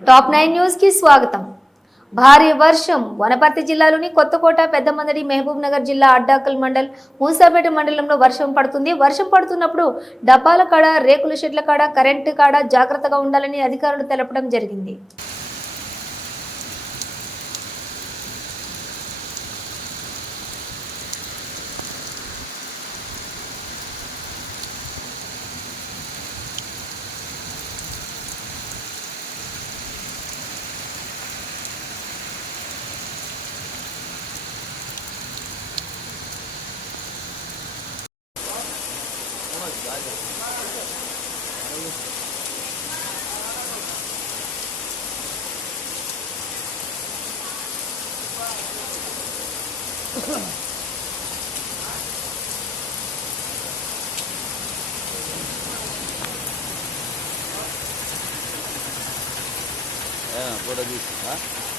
Top 9 news కి స్వాగతం. భారీ వర్షం వనపర్తి జిల్లాలోని కొత్తకోట, పెద్దమందడి, మహబూబ్ నగర్ జిల్లా అడ్డాకల్ మండల్, మూసాపేట మండలంలో వర్షం పడుతుంది. వర్షం పడుతున్నప్పుడు డబ్బాల కాడ, రేకుల షెడ్ల కాడ, కరెంటు కాడ జాగ్రత్తగా ఉండాలని అధికారులు తెలపడం జరిగింది. ఫోటో తీసి